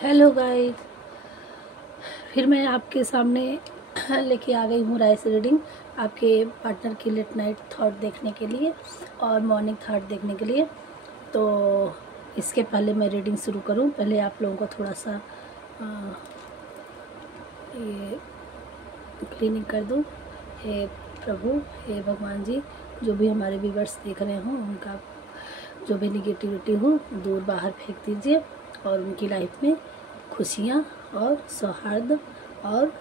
Hello guys, फिर मैं आपके सामने लेके आ गई हूँ राइस रीडिंग आपके पार्टनर की लेट नाइट थॉट देखने के लिए और मॉर्निंग थॉट देखने के लिए। तो इसके पहले मैं रीडिंग शुरू करूँ, पहले आप लोगों को थोड़ा सा ये क्लीनिंग कर दूँ। हे प्रभु, हे भगवान जी, जो भी हमारे व्यूअर्स देख रहे हों उनका जो भी निगेटिविटी हो दूर बाहर फेंक दीजिए और उनकी लाइफ में खुशियाँ और सौहार्द और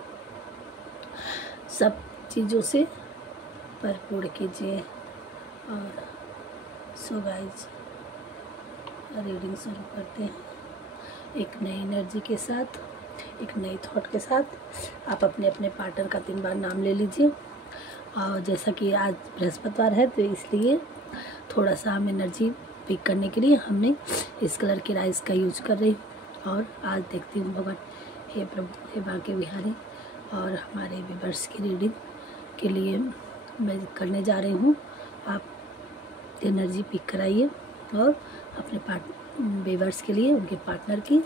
सब चीज़ों से भरपूर कीजिए। और सो गाइज, रीडिंग शुरू करते हैं एक नई एनर्जी के साथ, एक नई थॉट के साथ। आप अपने अपने पार्टनर का 3 बार नाम ले लीजिए। और जैसा कि आज बृहस्पतिवार है तो इसलिए थोड़ा सा हम एनर्जी पिक करने के लिए हमने इस कलर के राइस का यूज कर रही हूँ। और आज देखती हूँ भगवान, हे प्रभु, हे बांके बिहारी, और हमारे व्यूअर्स की रीडिंग के लिए मैं करने जा रही हूँ। आप एनर्जी पिक कराइए और अपने व्यूअर्स के लिए उनके पार्टनर की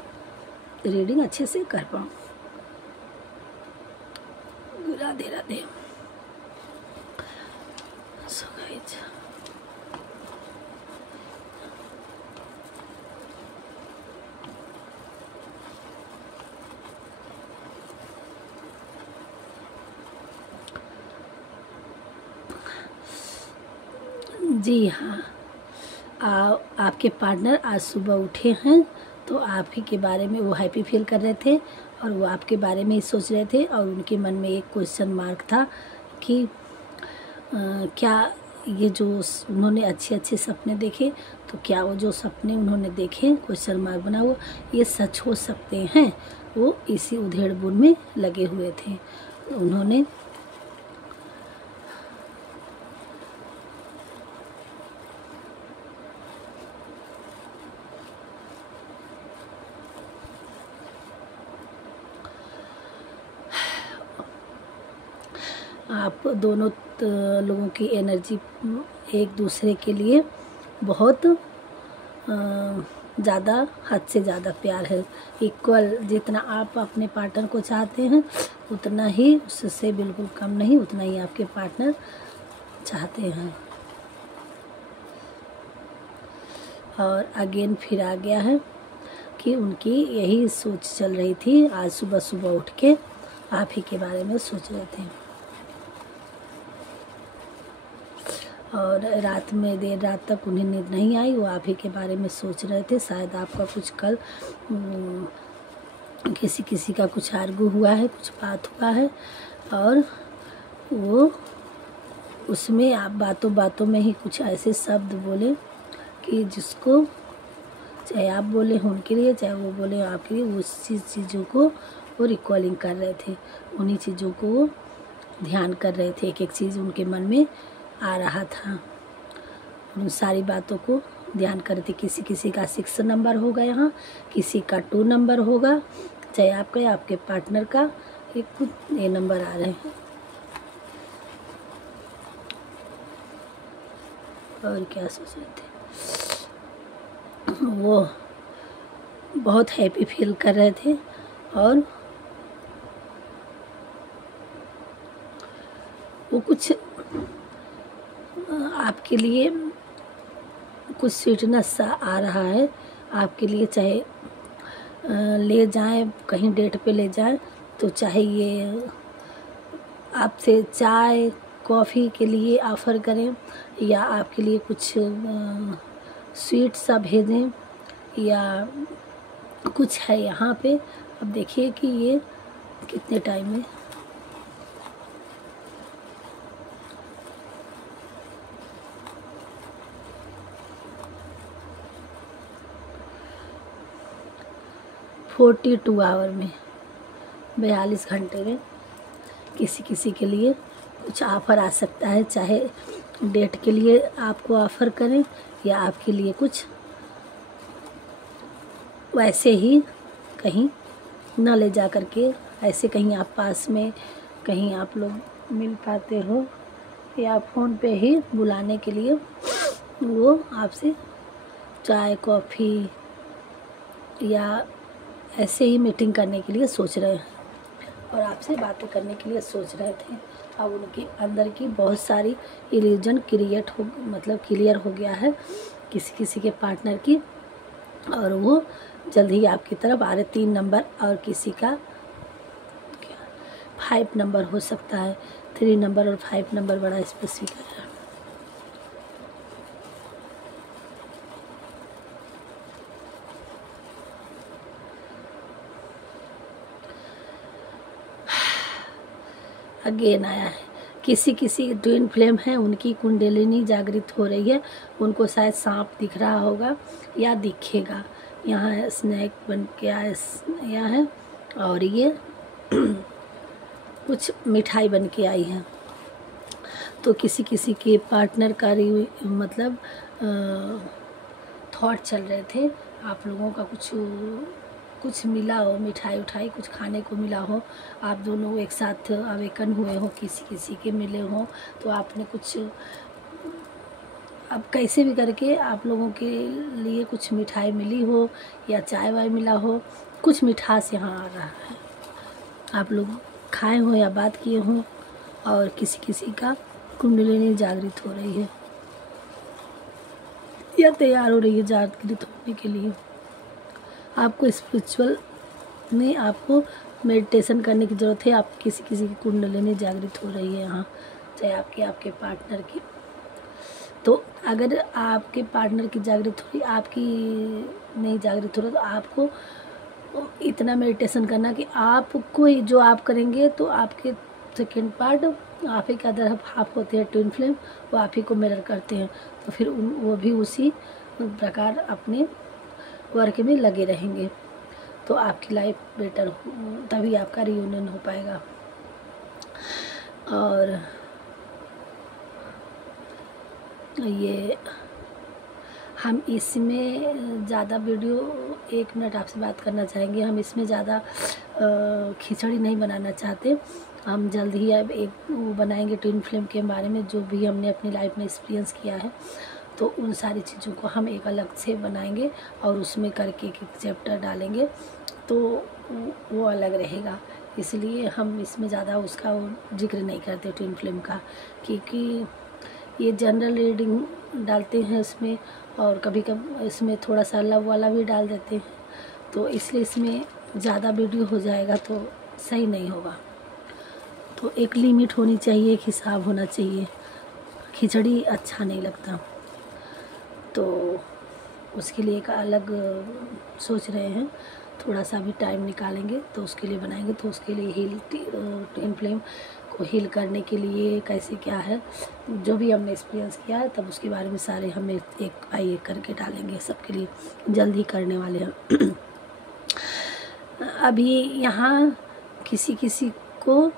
रीडिंग अच्छे से कर पाऊँ। राधे राधे। सो गाइस, जी हाँ, आपके पार्टनर आज सुबह उठे हैं तो आप ही के बारे में वो हैप्पी फील कर रहे थे और वो आपके बारे में ही सोच रहे थे। और उनके मन में एक क्वेश्चन मार्क था कि क्या ये जो उन्होंने अच्छे अच्छे सपने देखे, तो क्या वो जो सपने उन्होंने देखे क्वेश्चन मार्क बना हुआ, ये सच हो सकते हैं। वो इसी उधेड़-बुन में लगे हुए थे। उन्होंने आप दोनों लोगों की एनर्जी एक दूसरे के लिए बहुत ज़्यादा, हद से ज़्यादा प्यार है। इक्वल जितना आप अपने पार्टनर को चाहते हैं उतना ही, उससे बिल्कुल कम नहीं, उतना ही आपके पार्टनर चाहते हैं। और अगेन फिर आ गया है कि उनकी यही सोच चल रही थी। आज सुबह सुबह उठ के आप ही के बारे में सोच रहे थे और रात में देर रात तक उन्हें नींद नहीं आई। वो आप ही के बारे में सोच रहे थे। शायद आपका कुछ कल किसी का कुछ आर्गू हुआ है, कुछ बात हुआ है और वो उसमें आप बातों बातों में ही कुछ ऐसे शब्द बोले कि जिसको चाहे आप बोले हो उनके लिए, चाहे वो बोले आपके लिए, उस चीज़ों को वो रिकॉलिंग कर रहे थे। उन्हीं चीज़ों को ध्यान कर रहे थे। एक एक चीज़ उनके मन में आ रहा था। उन सारी बातों को ध्यान करते। किसी का 6 नंबर होगा, यहाँ किसी का 2 नंबर होगा, चाहे आपका या आपके पार्टनर का एक कुछ ये नंबर आ रहे हैं। और क्या सोच रहे थे, वो बहुत हैप्पी फील कर रहे थे और वो कुछ आपके लिए कुछ स्वीटनेस सा आ रहा है आपके लिए। चाहे ले जाएं कहीं डेट पे ले जाएं, तो चाहे ये आपसे चाय कॉफ़ी के लिए ऑफ़र करें या आपके लिए कुछ स्वीट सा भेजें या कुछ है यहाँ पे। अब देखिए कि ये कितने टाइम में फोर्टी 42 आवर में, 42 घंटे में किसी के लिए कुछ ऑफ़र आ सकता है। चाहे डेट के लिए आपको ऑफ़र करें या आपके लिए कुछ वैसे ही कहीं न ले जा कर के, ऐसे कहीं आप पास में कहीं आप लोग मिल पाते हो या फ़ोन पे ही बुलाने के लिए वो आपसे चाय कॉफ़ी या ऐसे ही मीटिंग करने के लिए सोच रहे हैं और आपसे बातें करने के लिए सोच रहे थे। अब उनके अंदर की बहुत सारी इल्यूजन क्लियर हो गया है किसी किसी के पार्टनर की, और वो जल्द ही आपकी तरफ आ रहे। 3 नंबर और किसी का 5 नंबर हो सकता है। 3 नंबर और 5 नंबर बड़ा स्पेसिफिक है। अगेन आया है। किसी किसी ट्विन फ्लेम है, उनकी कुंडलिनी जागृत हो रही है। उनको शायद सांप दिख रहा होगा या दिखेगा। यहाँ स्नैक बन के आया है और ये कुछ मिठाई बन के आई है। तो किसी किसी के पार्टनर का मतलब थॉट चल रहे थे। आप लोगों का कुछ मिला हो, मिठाई उठाई कुछ खाने को मिला हो, आप दोनों एक साथ अवेकन हुए हो, किसी किसी के मिले हो, तो आपने कुछ अब कैसे भी करके आप लोगों के लिए कुछ मिठाई मिली हो या चाय वाय मिला हो, कुछ मिठास यहाँ आ रहा है। आप लोग खाए हो या बात किए हो, और किसी किसी का कुंडलिनी जागृत हो रही है या तैयार हो रही है जागृत होने के लिए। आपको स्पिरिचुअल में आपको मेडिटेशन करने की ज़रूरत है। आप किसी किसी की कुंडलिनी जागृत हो रही है यहाँ, चाहे आपके पार्टनर की। तो अगर आपके पार्टनर की जागृत हो रही, आपकी नहीं जागृत हो रही, तो आपको इतना मेडिटेशन करना कि आपको जो आप करेंगे तो आपके सेकेंड पार्ट आप ही का अदर हाफ होते हैं ट्विन फ्लेम, वो आप ही को मिरर करते हैं। तो फिर वो भी उसी प्रकार अपने वर्क में लगे रहेंगे, तो आपकी लाइफ बेटर हो, तभी आपका रियूनियन हो पाएगा। और ये हम इसमें ज़्यादा वीडियो 1 मिनट आपसे बात करना चाहेंगे। हम इसमें ज़्यादा खिचड़ी नहीं बनाना चाहते। हम जल्द ही अब एक वो बनाएंगे ट्विन फ्लेम के बारे में, जो भी हमने अपनी लाइफ में एक्सपीरियंस किया है, तो उन सारी चीज़ों को हम एक अलग से बनाएंगे और उसमें करके एक चैप्टर डालेंगे, तो वो अलग रहेगा। इसलिए हम इसमें ज़्यादा उसका जिक्र नहीं करते ट्विन फ्लेम का, क्योंकि ये जनरल रीडिंग डालते हैं इसमें, और कभी कभी इसमें थोड़ा सा लव वाला भी डाल देते हैं, तो इसलिए इसमें ज़्यादा वीडियो हो जाएगा तो सही नहीं होगा। तो एक लिमिट होनी चाहिए, एक हिसाब होना चाहिए। खिचड़ी अच्छा नहीं लगता, तो उसके लिए एक अलग सोच रहे हैं। थोड़ा सा भी टाइम निकालेंगे तो उसके लिए बनाएंगे। तो उसके लिए ट्विन फ्लेम को हील करने के लिए कैसे क्या है, जो भी हमने एक्सपीरियंस किया है, तब उसके बारे में सारे हम एक बाई एक करके डालेंगे। सबके लिए जल्द ही करने वाले हैं। अभी यहाँ किसी किसी को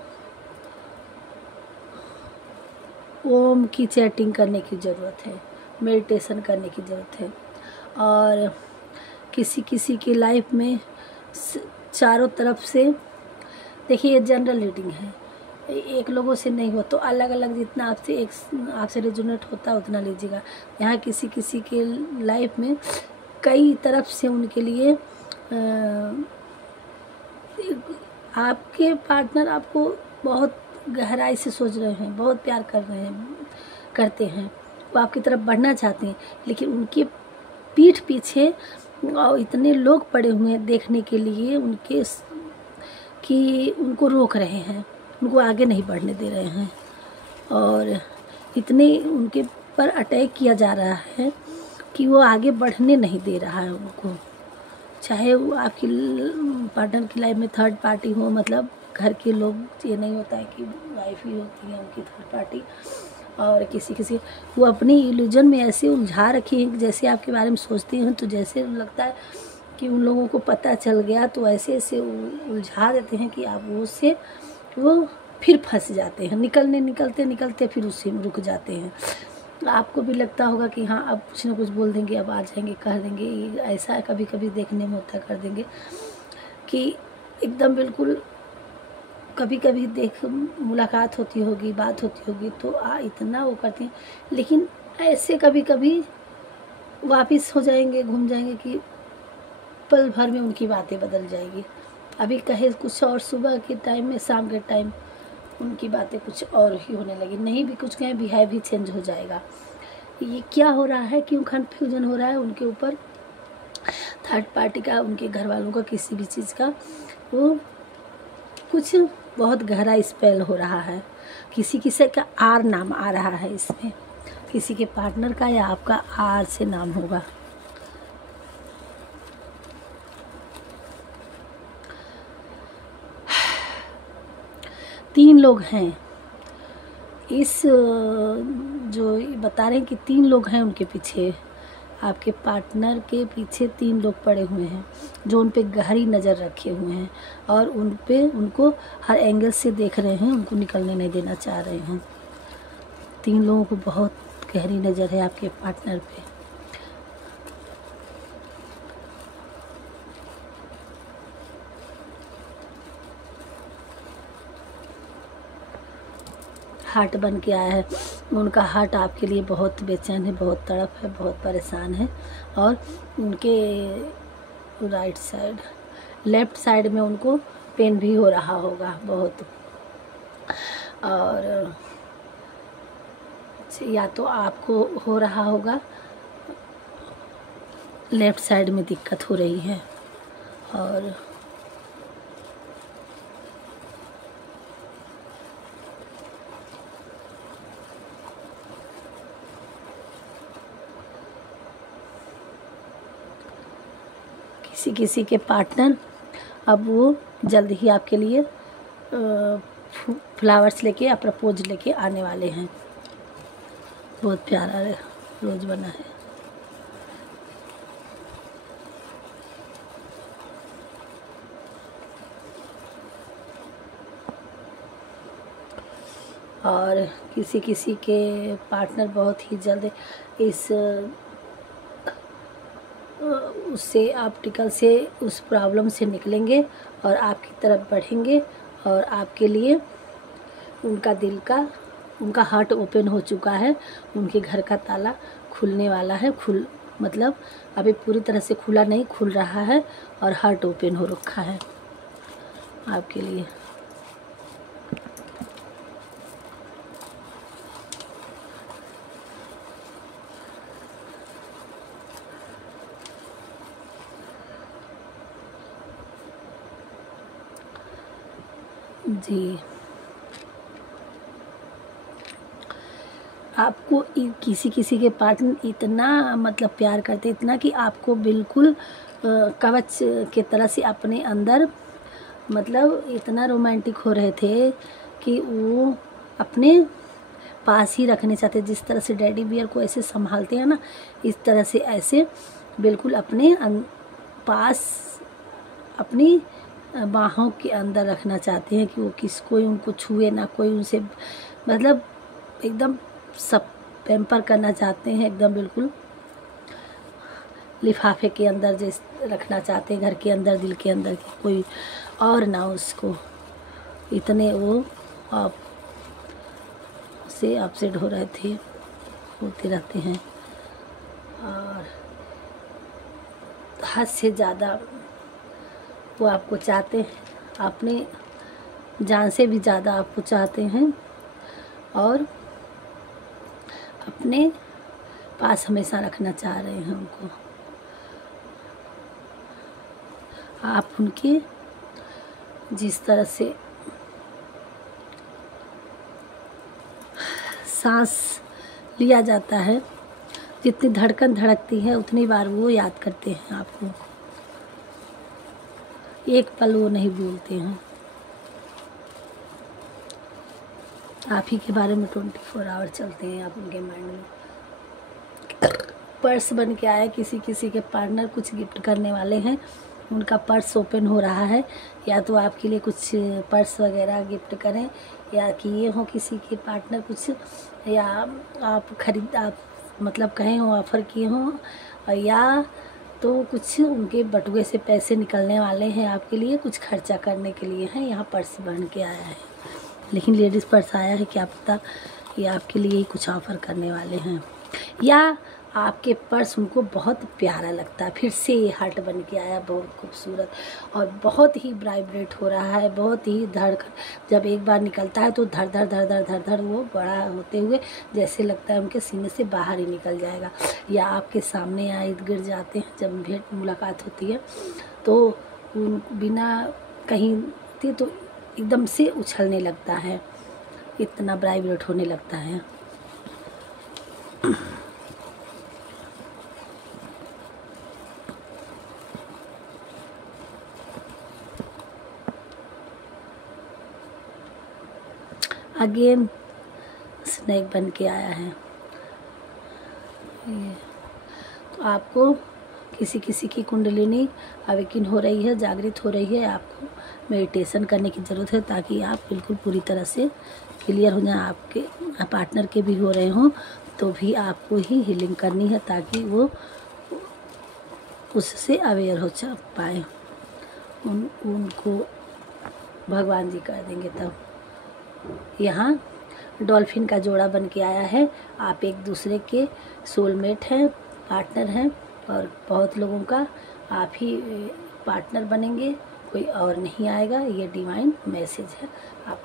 ओम की चैटिंग करने की ज़रूरत है, मेडिटेशन करने की ज़रूरत है। और किसी किसी की लाइफ में चारों तरफ से, देखिए ये जनरल रीडिंग है, एक लोगों से नहीं हो, तो अलग अलग जितना आपसे रेजोनेट होता है उतना लीजिएगा। यहाँ किसी किसी के लाइफ में कई तरफ से उनके लिए आपके पार्टनर आपको बहुत गहराई से सोच रहे हैं, बहुत प्यार करते हैं, वो आपकी तरफ बढ़ना चाहते हैं, लेकिन उनके पीठ पीछे और इतने लोग पड़े हुए हैं देखने के लिए कि उनको रोक रहे हैं, उनको आगे नहीं बढ़ने दे रहे हैं, और इतने उनके पर अटैक किया जा रहा है कि वो आगे बढ़ने नहीं दे रहा है उनको। चाहे वो आपकी पार्टनर की लाइफ में थर्ड पार्टी हो, मतलब घर के लोग, ये नहीं होता है कि वाइफ ही होती है उनकी थर्ड पार्टी। और किसी किसी वो अपनी इल्यूजन में ऐसे उलझा रखी है, जैसे आपके बारे में सोचती हैं, तो जैसे लगता है कि उन लोगों को पता चल गया, तो ऐसे ऐसे उलझा देते हैं कि आप वो फिर फंस जाते हैं, निकलते फिर उसी में रुक जाते हैं। तो आपको भी लगता होगा कि हाँ अब कुछ ना कुछ बोल देंगे, अब आ जाएंगे, कह देंगे। ऐसा कभी कभी देखने में होता, कर देंगे कि एकदम बिल्कुल कभी कभी मुलाकात होती होगी, बात होती होगी, तो इतना वो करते हैं, लेकिन ऐसे कभी कभी वापस हो जाएंगे, घूम जाएंगे कि पल भर में उनकी बातें बदल जाएगी। अभी कहे कुछ और सुबह के टाइम में, शाम के टाइम उनकी बातें कुछ और ही होने लगी। नहीं भी कुछ कहें, बिहेव ही चेंज हो जाएगा। ये क्या हो रहा है, क्यों कन्फ्यूजन हो रहा है उनके ऊपर? थर्ड पार्टी का, उनके घर वालों का, किसी भी चीज़ का वो कुछ बहुत गहरा स्पेल हो रहा है। किसी किसी का आर नाम आ रहा है इसमें, किसी के पार्टनर का या आपका आर से नाम होगा। तीन लोग हैं इस, जो बता रहे हैं कि 3 लोग हैं उनके पीछे, आपके पार्टनर के पीछे 3 लोग पड़े हुए हैं जो उन पे गहरी नज़र रखे हुए हैं और उनको हर एंगल से देख रहे हैं, उनको निकलने नहीं देना चाह रहे हैं। 3 लोगों को बहुत गहरी नज़र है आपके पार्टनर पे। हार्ट बन के आया है, उनका हार्ट आपके लिए बहुत बेचैन है, बहुत तड़प है, बहुत परेशान है। और उनके राइट साइड, लेफ़्ट साइड में उनको पेन भी हो रहा होगा बहुत। और या तो आपको हो रहा होगा, लेफ़्ट साइड में दिक्कत हो रही है। और किसी के पार्टनर अब वो जल्द ही आपके लिए फ्लावर्स लेके या प्रपोज लेके आने वाले हैं। बहुत प्यारा रोज बना है। और किसी के पार्टनर बहुत ही जल्द इस उससे, ऑप्टिकल से, उस प्रॉब्लम से निकलेंगे और आपकी तरफ बढ़ेंगे। और आपके लिए उनका हार्ट ओपन हो चुका है, उनके घर का ताला खुलने वाला है। मतलब अभी पूरी तरह से खुला नहीं, खुल रहा है और हार्ट ओपन हो रखा है आपके लिए। जी, आपको किसी के पार्टनर इतना मतलब प्यार करते, इतना कि आपको बिल्कुल कवच के तरह से अपने अंदर, मतलब इतना रोमांटिक हो रहे थे कि वो अपने पास ही रखने चाहते। जिस तरह से डैडी बियर को ऐसे संभालते हैं ना, इस तरह से ऐसे बिल्कुल अपने पास, अपनी बाहों के अंदर रखना चाहते हैं कि वो कोई उनको छुए ना, कोई उनसे, मतलब एकदम सब पैम्पर करना चाहते हैं, एकदम बिल्कुल लिफाफे के अंदर जैसे रखना चाहते हैं, घर के अंदर, दिल के अंदर, कि कोई और ना उसको। इतने वो आप से अपसेट हो रहे थे, होते रहते हैं। और हद से ज़्यादा वो आपको चाहते हैं, अपने जान से भी ज़्यादा आपको चाहते हैं और अपने पास हमेशा रखना चाह रहे हैं उनको। आप उनके जिस तरह से सांस लिया जाता है, जितनी धड़कन धड़कती है उतनी बार वो याद करते हैं आपको, एक पल वो नहीं भूलते हैं। आप ही के बारे में 24 आवर चलते हैं आप उनके माइंड में। पर्स बन के आया, किसी के पार्टनर कुछ गिफ्ट करने वाले हैं, उनका पर्स ओपन हो रहा है। या तो आपके लिए कुछ पर्स वगैरह गिफ्ट करें, या किए हो किसी के पार्टनर कुछ, या आप मतलब कहें हो, ऑफ़र किए हों, या तो कुछ उनके बटुए से पैसे निकलने वाले हैं आपके लिए, कुछ खर्चा करने के लिए हैं। यहाँ पर्स बन के आया है, लेकिन लेडीज़ पर्स आया है, क्या पता ये आपके लिए ही कुछ ऑफ़र करने वाले हैं। या आपके पर्स उनको बहुत प्यारा लगता है। फिर से ये हार्ट बन के आया, बहुत खूबसूरत और बहुत ही वाइब्रेट हो रहा है, बहुत ही धड़कन। जब एक बार निकलता है तो धड़ धड़ धड़ धड़ धड़ धड़ वो बड़ा होते हुए जैसे लगता है उनके सीने से बाहर ही निकल जाएगा, या आपके सामने या इर्द गिर्द जाते हैं जब भेंट मुलाकात होती है तो बिना कहीं तो एकदम से उछलने लगता है, इतना वाइब्रेट होने लगता है। अगेन स्नेक बन के आया है ये। तो आपको किसी किसी की कुंडलिनी अवेकिन हो रही है, जागृत हो रही है, आपको मेडिटेशन करने की ज़रूरत है ताकि आप बिल्कुल पूरी तरह से क्लियर हो जाए। आपके पार्टनर के भी हो रहे हों तो भी आपको ही हीलिंग करनी है ताकि वो उससे अवेयर हो पाए, उनको भगवान जी कर देंगे। तब यहाँ डॉल्फिन का जोड़ा बन के आया है। आप एक दूसरे के सोलमेट हैं, पार्टनर हैं, और बहुत लोगों का आप ही पार्टनर बनेंगे, कोई और नहीं आएगा। ये डिवाइन मैसेज है। आप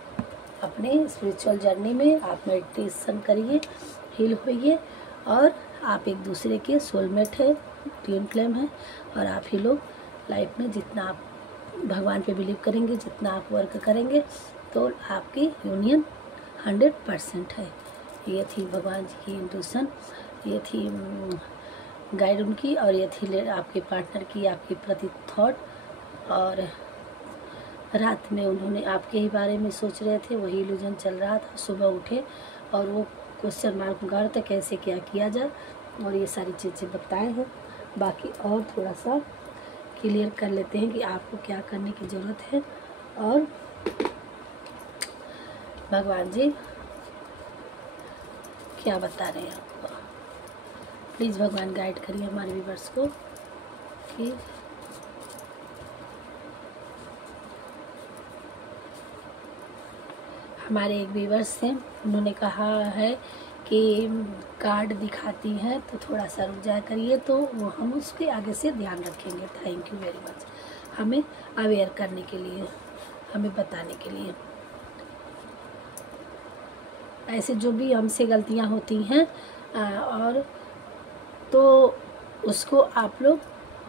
अपने स्पिरिचुअल जर्नी में आप मेडिटेशन करिए, हील होइए, और आप एक दूसरे के सोलमेट है, ट्विन फ्लेम है, और आप ही लोग लाइफ में जितना आप भगवान पे बिलीव करेंगे, जितना आप वर्क करेंगे, तो आपकी यूनियन 100% है। ये थी भगवान जी की इंट्यूशन, ये थी गाइड उनकी, और ये थी आपके पार्टनर की आपके प्रति थॉट। और रात में उन्होंने आपके ही बारे में सोच रहे थे, वही इल्यूजन चल रहा था। सुबह उठे और वो क्वेश्चन मार्क गढ़ था कैसे क्या किया जाए, और ये सारी चीज़ें बताए हैं। बाकी और थोड़ा सा क्लियर कर लेते हैं कि आपको क्या करने की ज़रूरत है, और भगवान जी क्या बता रहे हैं आपको। प्लीज़ भगवान गाइड करिए हमारे व्यूअर्स को कि हमारे एक व्यूअर्स थे, उन्होंने कहा है कि कार्ड दिखाती हैं तो थोड़ा सा रुक जाया करिए, तो वो हम उसके आगे से ध्यान रखेंगे। थैंक यू वेरी मच, हमें अवेयर करने के लिए, हमें बताने के लिए। ऐसे जो भी हमसे गलतियां होती हैं और तो उसको आप लोग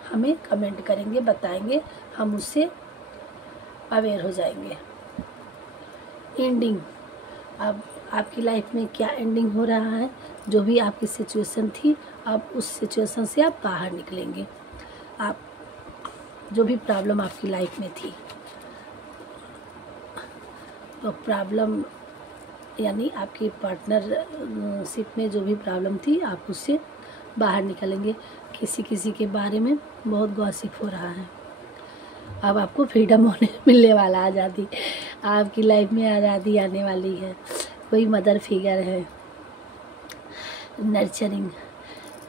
हमें कमेंट करेंगे, बताएंगे, हम उससे अवेयर हो जाएंगे। एंडिंग, अब आपकी लाइफ में क्या एंडिंग हो रहा है, जो भी आपकी सिचुएशन थी, अब उस सिचुएशन से आप बाहर निकलेंगे। आप जो भी प्रॉब्लम आपकी लाइफ में थी, तो प्रॉब्लम यानी आपकी पार्टनरशिप में जो भी प्रॉब्लम थी, आप उससे बाहर निकलेंगे। किसी किसी के बारे में बहुत गॉसिप हो रहा है। अब आपको फ्रीडम मिलने वाला, आज़ादी आपकी लाइफ में आज़ादी आने वाली है। कोई मदर फिगर है, नर्चरिंग,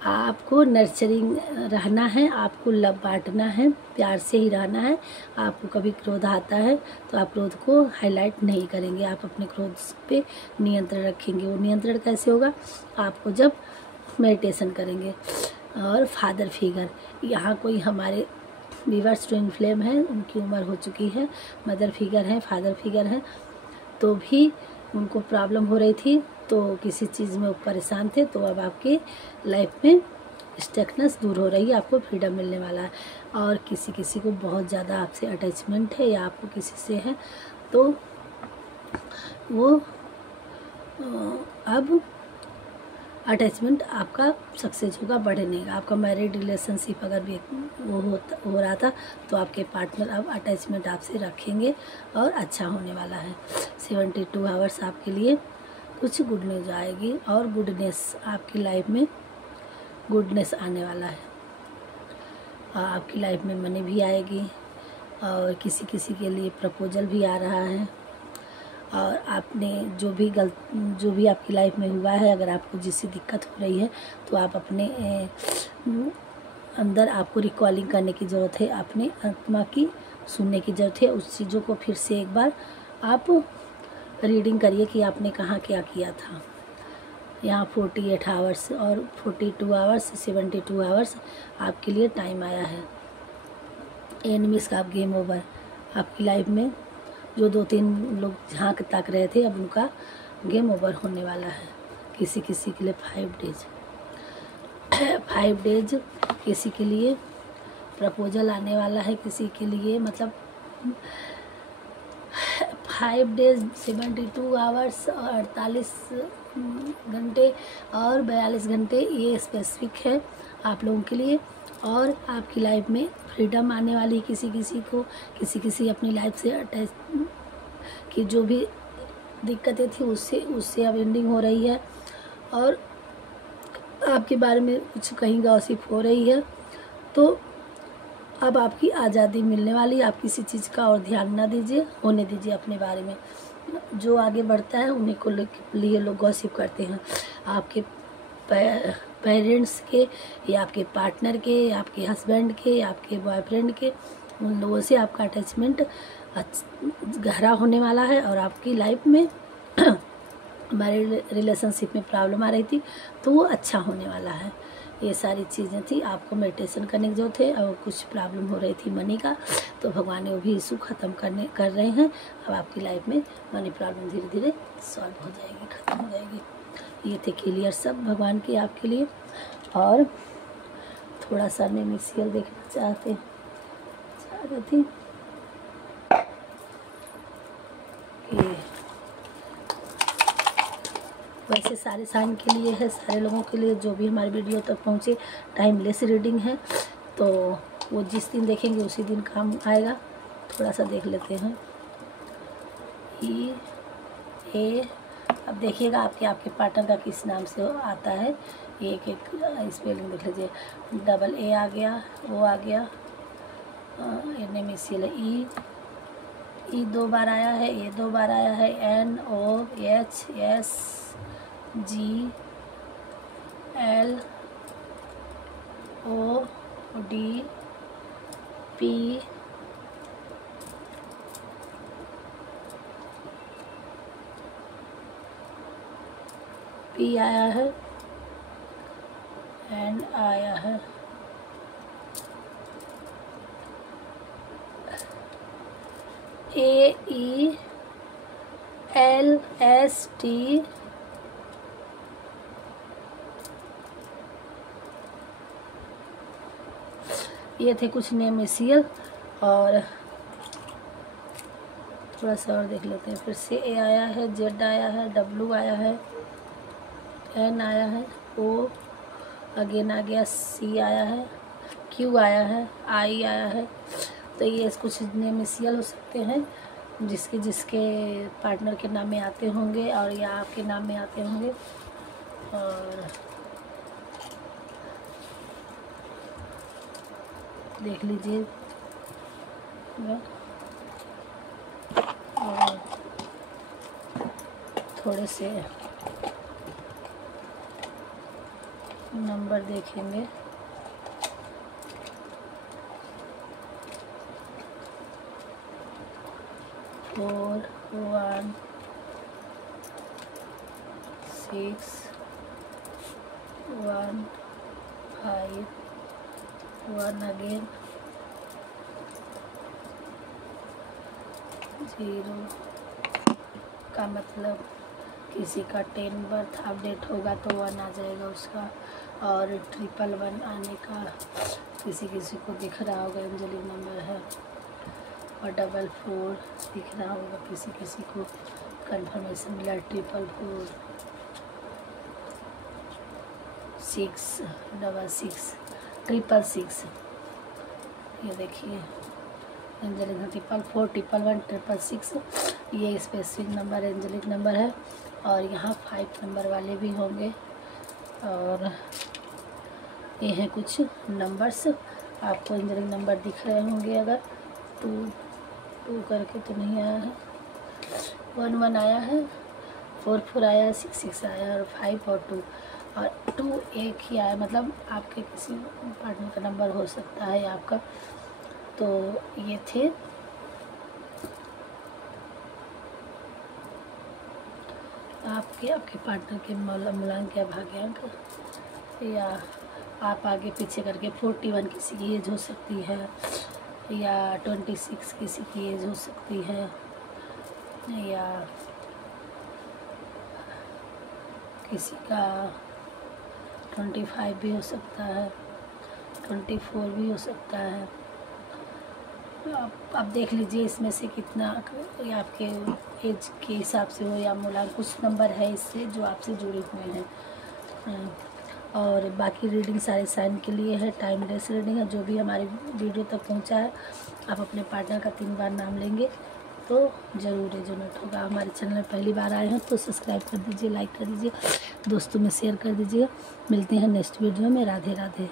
आपको नर्चरिंग रहना है, आपको लव बांटना है, प्यार से ही रहना है। आपको कभी क्रोध आता है तो आप क्रोध को हाईलाइट नहीं करेंगे, आप अपने क्रोध पे नियंत्रण रखेंगे। वो नियंत्रण कैसे होगा, आपको जब मेडिटेशन करेंगे। और फादर फिगर, यहाँ कोई हमारे व्यूअर्स ट्विन फ्लेम है, उनकी उम्र हो चुकी है, मदर फिगर है, फादर फिगर है, तो भी उनको प्रॉब्लम हो रही थी, तो किसी चीज़ में वो परेशान थे, तो अब आपकी लाइफ में स्टकनेस दूर हो रही है, आपको फ्रीडम मिलने वाला है। और किसी किसी को बहुत ज़्यादा आपसे अटैचमेंट है, या आपको किसी से है, तो वो अब अटैचमेंट आपका सक्सेस होगा, बढ़ने का। आपका मैरिड रिलेशनशिप अगर भी वो हो रहा था, तो आपके पार्टनर अब अटैचमेंट आपसे रखेंगे और अच्छा होने वाला है। 72 आवर्स आपके लिए कुछ गुड न्यूज आएगी, और गुडनेस आपकी लाइफ में गुडनेस आने वाला है। आपकी लाइफ में मनी भी आएगी, और किसी किसी के लिए प्रपोजल भी आ रहा है। और आपने जो भी आपकी लाइफ में हुआ है, अगर आपको जिससे दिक्कत हो रही है, तो आप अपने अंदर आपको रिकॉलिंग करने की ज़रूरत है, अपने आत्मा की सुनने की ज़रूरत है। उस चीज़ों को फिर से एक बार आप रीडिंग करिए कि आपने कहाँ क्या किया था। यहाँ 48 आवर्स और 42 आवर्स 72 आवर्स आपके लिए टाइम आया है। एनिमीज का आप गेम ओवर, आपकी लाइफ में जो 2-3 लोग झांक ताक रहे थे अब उनका गेम ओवर होने वाला है। किसी किसी के लिए 5 डेज किसी के लिए प्रपोजल आने वाला है, किसी के लिए मतलब 5 डेज 72 आवर्स और 48 घंटे और 42 घंटे, ये स्पेसिफिक है आप लोगों के लिए। और आपकी लाइफ में फ्रीडम आने वाली, किसी किसी को किसी अपनी लाइफ से अटैच की जो भी दिक्कतें थी उससे अब एंडिंग हो रही है। और आपके बारे में कुछ कहीं गॉसिप हो रही है, तो अब आपकी आज़ादी मिलने वाली। आप किसी चीज़ का और ध्यान ना दीजिए, होने दीजिए अपने बारे में। जो आगे बढ़ता है उन्हीं को लिए लोग गॉसिप करते हैं। आपके पेरेंट्स के या आपके पार्टनर के या आपके हस्बैंड के या आपके बॉयफ्रेंड के, उन लोगों से आपका अटैचमेंट गहरा होने वाला है। और आपकी लाइफ में हमारे रिलेशनशिप में प्रॉब्लम आ रही थी तो वो अच्छा होने वाला है। ये सारी चीज़ें थी, आपको मेडिटेशन करने की जरूरत है। और कुछ प्रॉब्लम हो रही थी मनी का, तो भगवान ने वो भी इशू ख़त्म कर रहे हैं। अब आपकी लाइफ में मनी प्रॉब्लम धीरे धीरे सॉल्व हो जाएगी, ख़त्म हो जाएगी। ये थे क्लियर सब भगवान के आपके लिए। और थोड़ा सा मैं मिक्सियल देखना चाह रही थी। ये वैसे सारे साइन के लिए है, सारे लोगों के लिए जो भी हमारे वीडियो तक पहुँचे। टाइमलेस रीडिंग है, तो वो जिस दिन देखेंगे उसी दिन काम आएगा। थोड़ा सा देख लेते हैं। ए अब देखिएगा आपके पार्टनर का किस नाम से आता है। एक स्पेलिंग देख लीजिए। डबल ए आ गया, ओ आ गया, एन में सी ई 2 बार आया है, ए 2 बार आया है, N O H S G L O D P आया है, एंड आया है, AELST। ये थे कुछ नेम इनिशियल। और थोड़ा सा और देख लेते हैं। फिर से ए आया है, जेड आया है, डब्लू आया है, एन आया है, ओ अगेन आ गया, सी आया है, क्यू आया है, आई आया है। तो ये कुछ नेम इनिशियल हो सकते हैं जिसके पार्टनर के नाम में आते होंगे और या आपके नाम में आते होंगे। और देख लीजिए। और थोड़े से नंबर देखेंगे। फोर 1 6 1 5 1 अगेन 0 का मतलब किसी का 10 बर्थ अपडेट होगा तो 1 आ जाएगा उसका। और 111 आने का किसी को दिख रहा होगा, एंजलिक नंबर है। और 44 दिख रहा होगा किसी को, कंफर्मेशन मिला। 444 666 666। ये देखिए एंजलिक 444 111 666, ये स्पेसिफिक नंबर एंजलिक नंबर है। और यहाँ 5 नंबर वाले भी होंगे। और ये हैं कुछ नंबर्स, आपको एंजलिक नंबर दिख रहे होंगे। अगर 2 करके तो नहीं आया है, 1 आया है, 4 आया है, 6 आया है, और 5 और 2 और 2 एक ही आया। मतलब आपके किसी पार्टनर का नंबर हो सकता है आपका। तो ये थे आपके पार्टनर के मूलांक या भाग्यांक, या आप आगे पीछे करके 41 किसी की एज हो सकती है, या 26 किसी की एज हो सकती है, या किसी का 25 भी हो सकता है, 24 भी हो सकता है। आप देख लीजिए इसमें से कितना या आपके एज के हिसाब से हो या मूलांक, कुछ नंबर है इससे जो आपसे जुड़े हुए हैं। और बाकी रीडिंग सारे साइन के लिए है, टाइमलेस रीडिंग है। जो भी हमारी वीडियो तक पहुंचा है, आप अपने पार्टनर का 3 बार नाम लेंगे तो ज़रूर रेजोनेट होगा। हमारे चैनल में पहली बार आए हैं तो सब्सक्राइब कर दीजिए, लाइक कर दीजिए, दोस्तों में शेयर कर दीजिए। मिलते हैं नेक्स्ट वीडियो में। राधे राधे।